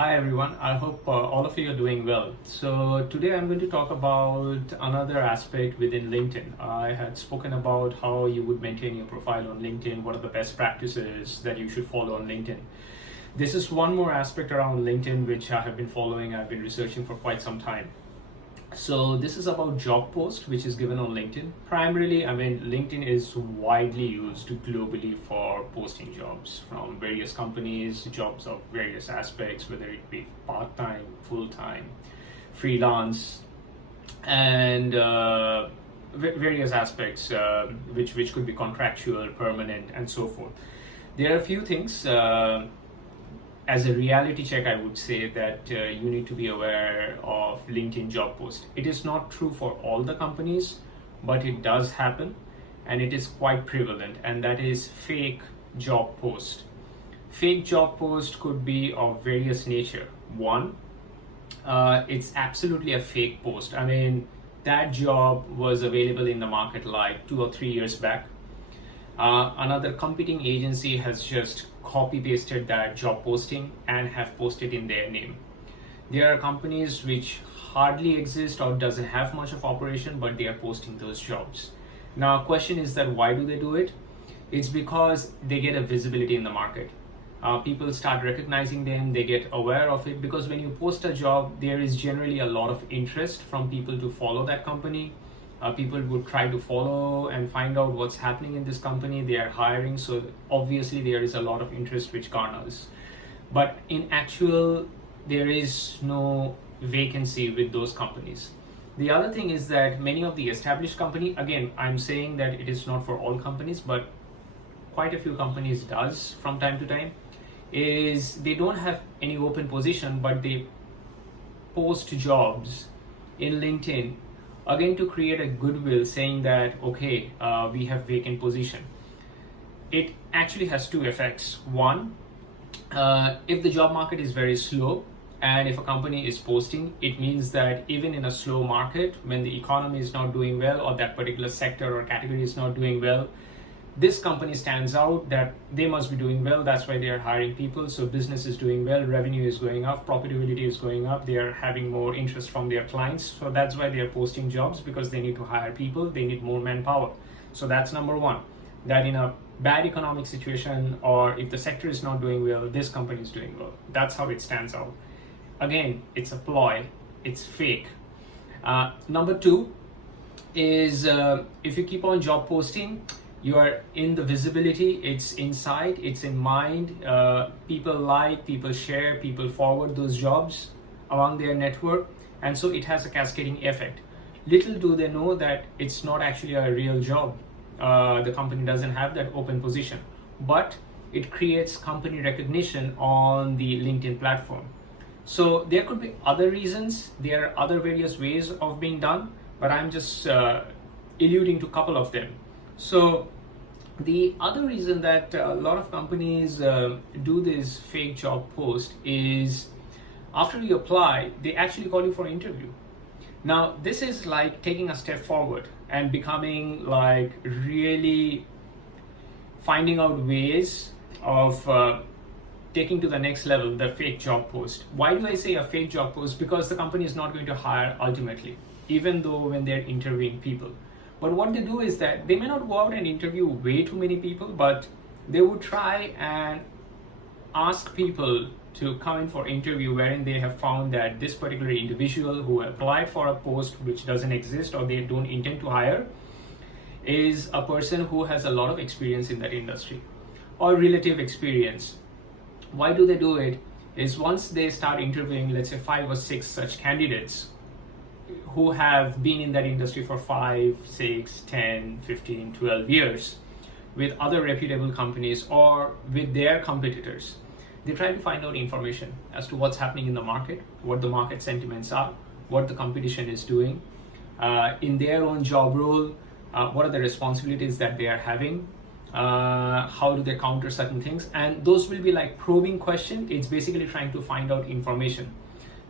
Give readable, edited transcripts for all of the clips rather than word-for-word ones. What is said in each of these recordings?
Hi everyone, I hope all of you are doing well. So today I'm going to talk about another aspect within LinkedIn. I had spoken about how you would maintain your profile on LinkedIn, what are the best practices that you should follow on LinkedIn. This is one more aspect around LinkedIn which I have been following, I've been researching for quite some time. So this is about job post which is given on LinkedIn. Primarily, LinkedIn is widely used globally for posting jobs from various companies, jobs of various aspects, whether it be part-time, full-time, freelance, and various aspects which could be contractual, permanent, and so forth. There are a few things as a reality check, I would say that you need to be aware of LinkedIn job post. It is not true for all the companies, but it does happen and it is quite prevalent, and that is fake job post. Fake job post could be of various nature. One, it's absolutely a fake post. That job was available in the market like 2 or 3 years back. Another competing agency has just copy pasted that job posting and have posted in their name. There are companies which hardly exist or doesn't have much of operation, but they are posting those jobs. Now, question is that why do they do it? It's because they get a visibility in the market. People start recognizing them, they get aware of it, because when you post a job, there is generally a lot of interest from people to follow that company. People would try to follow and find out what's happening in this company. They are hiring, so obviously there is a lot of interest which garners. But in actual, there is no vacancy with those companies. The other thing is that many of the established companies, again, I'm saying that it is not for all companies, but quite a few companies does from time to time, is they don't have any open position, but they post jobs in LinkedIn again to create a goodwill, saying that okay, we have vacant position. It actually has two effects. One, if the job market is very slow and if a company is posting, it means that even in a slow market, when the economy is not doing well or that particular sector or category is not doing well, this company stands out that they must be doing well. That's why they are hiring people. So business is doing well, revenue is going up, profitability is going up. They are having more interest from their clients. So that's why they are posting jobs, because they need to hire people. They need more manpower. So that's number one, that in a bad economic situation or if the sector is not doing well, this company is doing well. That's how it stands out. Again, it's a ploy. It's fake. Number two is if you keep on job posting, you are in the visibility, it's inside, it's in mind. People like, people share, people forward those jobs among their network, and so it has a cascading effect. Little do they know that it's not actually a real job. The company doesn't have that open position, but it creates company recognition on the LinkedIn platform. So there could be other reasons, there are other various ways of being done, but I'm just alluding to a couple of them. So the other reason that a lot of companies do this fake job post is after you apply, they actually call you for interview. Now, this is like taking a step forward and becoming like really finding out ways of taking to the next level the fake job post. Why do I say a fake job post? Because the company is not going to hire ultimately, even though when they're interviewing people. But what they do is that they may not go out and interview way too many people, but they would try and ask people to come in for interview wherein they have found that this particular individual who applied for a post which doesn't exist or they don't intend to hire is a person who has a lot of experience in that industry or relative experience. Why do they do it? Is once they start interviewing, let's say 5 or 6 such candidates who have been in that industry for 5, 6, 10, 15, 12 years with other reputable companies or with their competitors, they try to find out information as to what's happening in the market, what the market sentiments are, what the competition is doing, in their own job role, what are the responsibilities that they are having, how do they counter certain things, and those will be like probing questions. It's basically trying to find out information.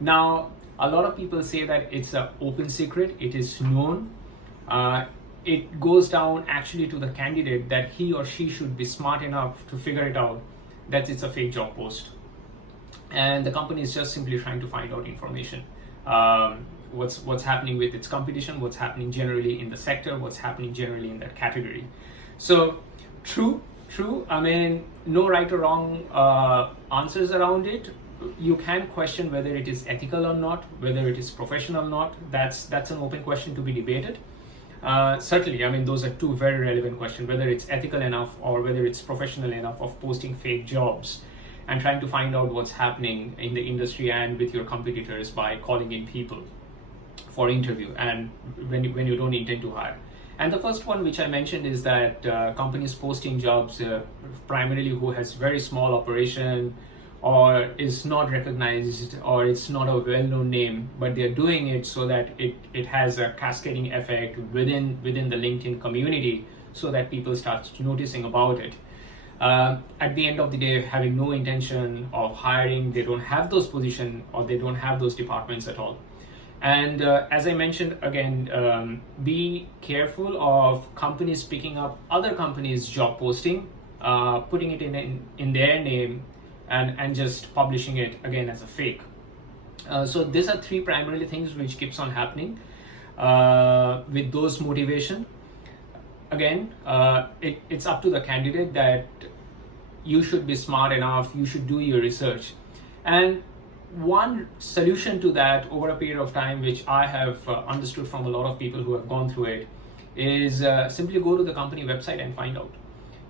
Now, a lot of people say that it's an open secret, it is known. It goes down actually to the candidate that he or she should be smart enough to figure it out that it's a fake job post. and the company is just simply trying to find out information. What's happening with its competition, what's happening generally in the sector, what's happening generally in that category. So true. I mean, no right or wrong answers around it. You can question whether it is ethical or not, whether it is professional or not. That's an open question to be debated. Certainly, I mean, those are two very relevant questions, whether it's ethical enough or whether it's professional enough of posting fake jobs and trying to find out what's happening in the industry and with your competitors by calling in people for interview and when you don't intend to hire. And the first one, which I mentioned, is that companies posting jobs primarily who has very small operation or is not recognized or it's not a well-known name, but they're doing it so that it has a cascading effect within the LinkedIn community so that people start noticing about it. At the end of the day, having no intention of hiring, they don't have those positions or they don't have those departments at all. And as I mentioned, again, be careful of companies picking up other companies' job posting, putting it in their name, and just publishing it again as a fake. So these are three primarily things which keeps on happening with those motivation. Again, it's up to the candidate that you should be smart enough, you should do your research. And one solution to that over a period of time, which I have understood from a lot of people who have gone through it, is simply go to the company website and find out.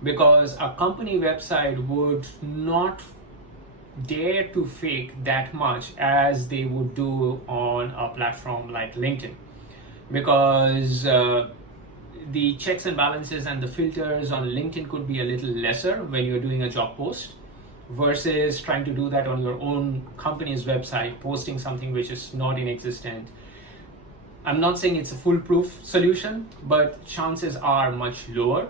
Because a company website would not dare to fake that much as they would do on a platform like LinkedIn. Because the checks and balances and the filters on LinkedIn could be a little lesser when you're doing a job post, versus trying to do that on your own company's website, posting something which is not in existence. I'm not saying it's a foolproof solution, but chances are much lower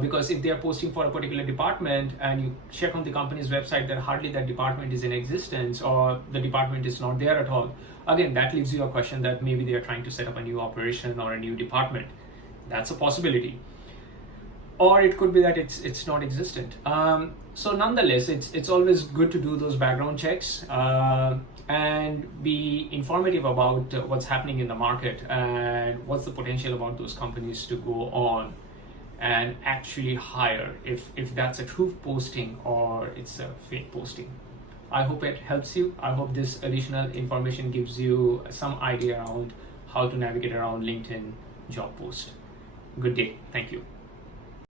because if they're posting for a particular department and you check on the company's website that hardly that department is in existence or the department is not there at all, again, that leaves you a question that maybe they are trying to set up a new operation or a new department. That's a possibility. Or it could be that it's not existent. So nonetheless, it's always good to do those background checks and be informative about what's happening in the market and what's the potential about those companies to go on and actually hire, if that's a true posting or it's a fake posting. I hope it helps you. I hope this additional information gives you some idea around how to navigate around LinkedIn job post. Good day. Thank you.